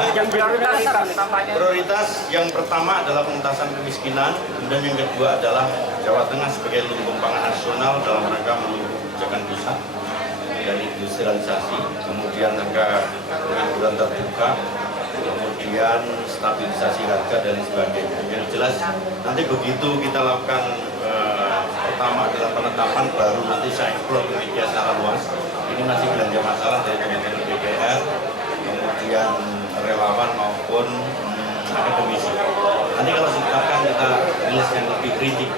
Yang prioritas yang pertama adalah pengentasan kemiskinan, kemudian yang kedua adalah Jawa Tengah sebagai lumbung pangan nasional dalam rangka menunggu kebijakan pusat dan industrialisasi, kemudian angka pengangguran terbuka, kemudian stabilisasi harga dan sebagainya. Yang jelas nanti begitu kita lakukan pertama adalah penetapan, baru nanti saya explore ke media secara luas. Ini masih belanja masalah dari teman-teman DPR, kemudian relawan maupun akademisi. Nanti kalau sekarang kita rilis yang lebih kritik.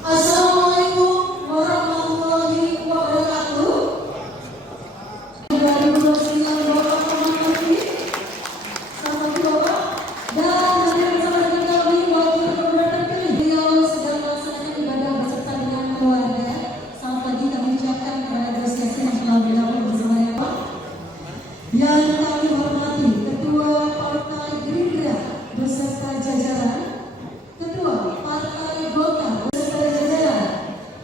Assalamualaikum warahmatullahi wabarakatuh. 2029 Bapak Menteri, selamat Bapak dan hadirin bersama dengan kami wakil gubernur terpilih. Beliau sedang melaksanakan ibadah beserta dengan keluarga. Selamat pagi kami ucapkan kepada negosiasi yang telah bergabung bersama Bapak. Yang kami hormati Ketua Partai Gerindra beserta jajaran, Ketua Partai Golkar beserta jajaran,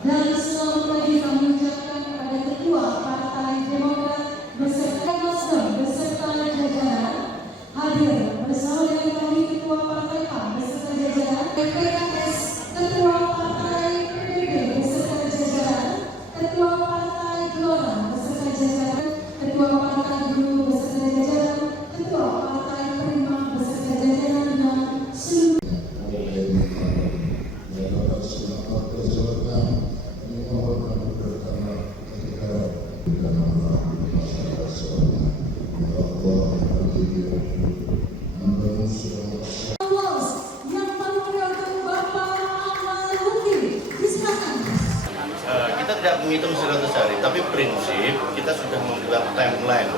dan selamat pagi kami ucapkan kepada Ketua Partai Demokrat beserta Nasdem beserta jajaran. Hadir bersama dengan kami Ketua Partai A beserta jajaran, PKS, Ketua Partai PBB beserta jajaran, Ketua Partai Gelora beserta jajaran, Ketua Partai Buruh beserta jajaran, Ketua Partai Prima beserta jajaran, dan seluruh yang paling mendengarkan Bapak Ahmad Luki. Silakan. Kita tidak menghitung 100 hari, tapi prinsip kita sudah membuat timeline.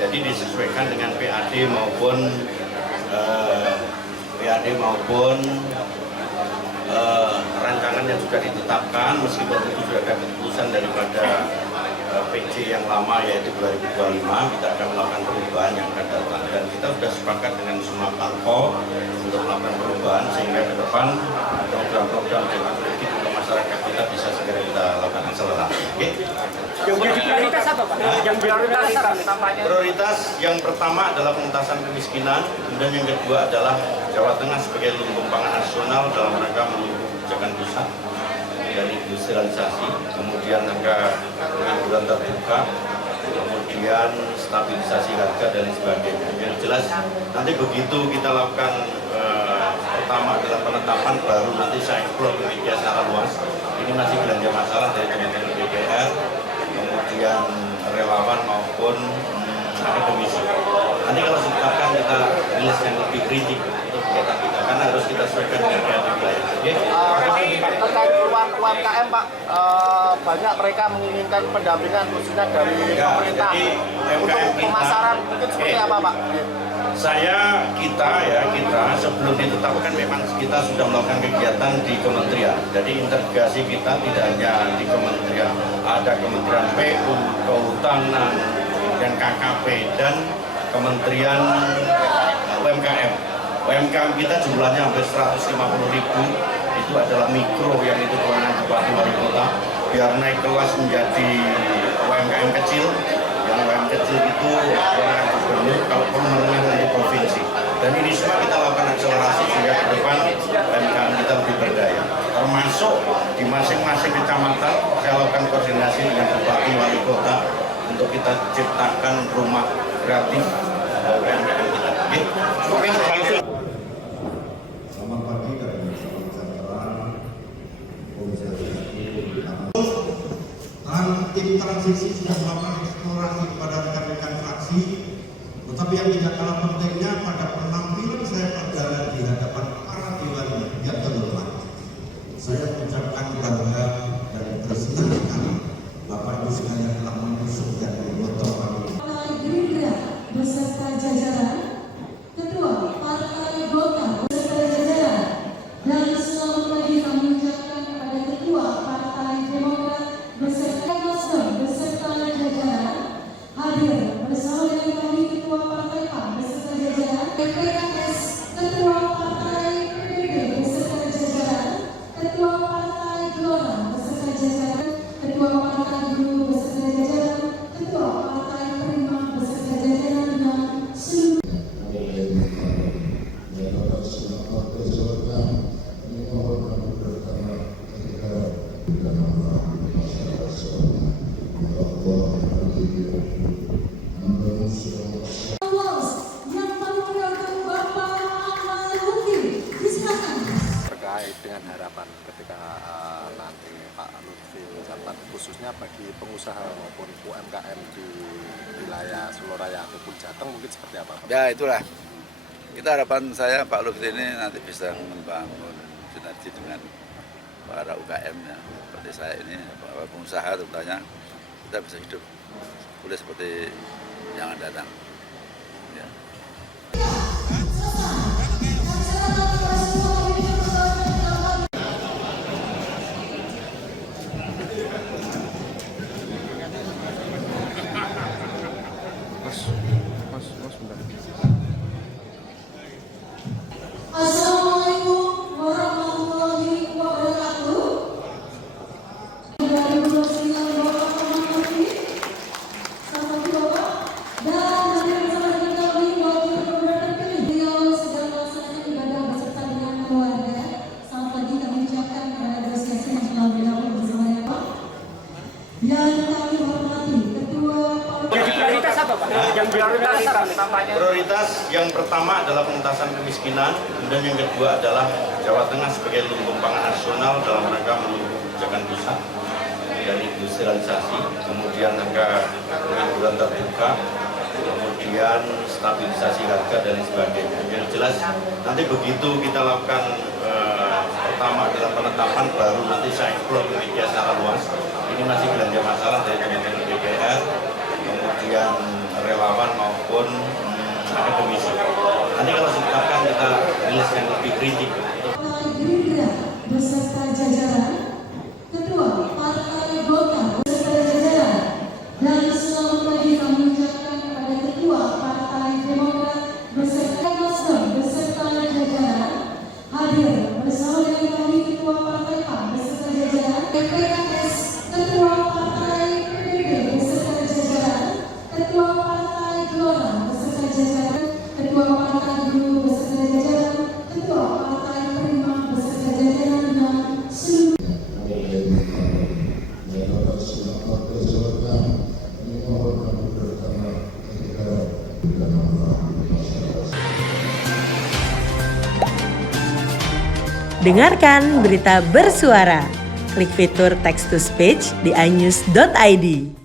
Jadi disesuaikan dengan PAD maupun rancangan yang sudah ditetapkan, meskipun itu sudah ada keputusan daripada PJ yang lama yaitu 2025, kita akan melakukan perubahan yang akan datang, dan kita sudah sepakat dengan semua parpol untuk melakukan perubahan sehingga ke depan program-program jangka politik untuk masyarakat kita bisa segera kita lakukan akselerasi. Oke? Yang menjadi prioritas apa Pak? Yang prioritas apa? Prioritas yang pertama adalah pengentasan kemiskinan, kemudian yang kedua adalah Jawa Tengah sebagai lumbung pangan nasional dalam rangka menunggu kebijakan pusat dan industrialisasi, kemudian angka pengangguran terbuka, kemudian stabilisasi harga dan sebagainya. Yang jelas nanti begitu kita lakukan pertama adalah penetapan, baru nanti saya explore ke media secara luas. Ini masih belanja masalah dari teman-teman DPR, kemudian relawan maupun akademisi. Nanti kalau sekarang kita rilis yang lebih kritik untuk kegiatan kita, karena harus kita sesuaikan dengan kreatif wilayah. Terkait UMKM Pak, banyak mereka menginginkan pendampingan khususnya dari pemerintah untuk pemasaran, mungkin seperti apa Pak? Kita sebelum ditetapkan memang kita sudah melakukan kegiatan di kementerian. Jadi integrasi kita tidak hanya di kementerian, ada Kementerian PU, Kehutanan, dan KKP, dan Kementerian UMKM. UMKM kita jumlahnya hampir 150.000, itu adalah mikro yang itu kewenangan Bupati Wali Kota, biar naik kelas menjadi UMKM kecil. Yang UMKM kecil itu kewenangan gubernur, kalau perlu menengah dari provinsi. Dan ini semua kita lakukan akselerasi sehingga ke depan UMKM kita lebih berdaya. Termasuk di masing-masing kecamatan saya lakukan koordinasi dengan Bupati Wali Kota untuk kita ciptakan rumah kreatif UMKM kita. Selamat pagi dan salam sejahtera. Tim transisi sudah melakukan eksplorasi kepada rekan-rekan fraksi, tetapi yang tidak kalah pentingnya pada penampilan saya pada di hadapan para dewan yang terhormat. Saya mengucapkan bangga dan bersenang sekali Bapak Ibu sekalian telah mengusung dan memotong kami. Partai Gerindra beserta jajaran, Ketua Partai Golkar beserta jajaran, dan selamat pagi kami ucapkan kepada Ketua Partai Demokrat beserta Nasdem beserta jajaran. Hadir bersama dengan kami PKS, Ketua Partai PBB beserta jajaran, Ketua Partai Gelora beserta jajaran, Ketua Partai Buruh beserta jajaran, Ketua Partai Prima beserta jajaran dan seluruh yang paling mendoakan Bapak Ahmad Lutfi. Disilakan. Terkait dengan harapan ketika nanti Pak Lutfi menjabat, khususnya bagi pengusaha maupun UMKM di wilayah Soloraya ataupun Jateng, mungkin seperti apa Pak? Ya itulah, kita harapan saya Pak Lutfi ini nanti bisa membangun sinergi dengan para UKM ya, seperti saya ini, para pengusaha terutama, kita bisa hidup boleh seperti yang akan datang. Ya. Assalamualaikum warahmatullahi wabarakatuh. 2029 Bapak Ahmad Lutfi, selamat Bapak, dan hadirin sekalian kami wakil gubernur terpilih. Beliau sedang melaksanakan ibadah beserta dengan keluarga. Selamat pagi kami ucapkan kepada negosiasi yang telah berlangsung bersama ya Pak. Yang kami hormati Ketua Jadi prioritas apa Pak? Yang prioritas apa? Prioritas yang pertama adalah pengentasan kemiskinan, kemudian yang kedua adalah Jawa Tengah sebagai lumbung pangan nasional dalam rangka menumbuh kebijakan pusat dan industrialisasi, kemudian angka pengangguran terbuka, kemudian stabilisasi harga dan sebagainya. Yang jelas nanti begitu kita lakukan pertama adalah penetapan, baru nanti saya explore ke media secara luas. Ini masih belanja masalah dari teman-teman DPR, kemudian relawan maupun akademisi. Nanti kalau ditetapkan kita rilis yang lebih kritik. Partai Gerindra beserta jajaran, Ketua Partai Golkar beserta jajaran, dan selamat pagi kami ucapkan kepada Ketua Partai Demokrat beserta Nasdem beserta jajaran. Hadir bersama dengan kami Ketua Partai PAN beserta jajaran, PKS, Ketua Partai PBB beserta jajaran, Ketua Partai Gelora beserta jajaran, Ketua Partai Buruh beserta jajaran, Ketua Partai Prima beserta jajaran dan seluruh Dengarkan berita bersuara. Klik fitur text to speech di inews.id.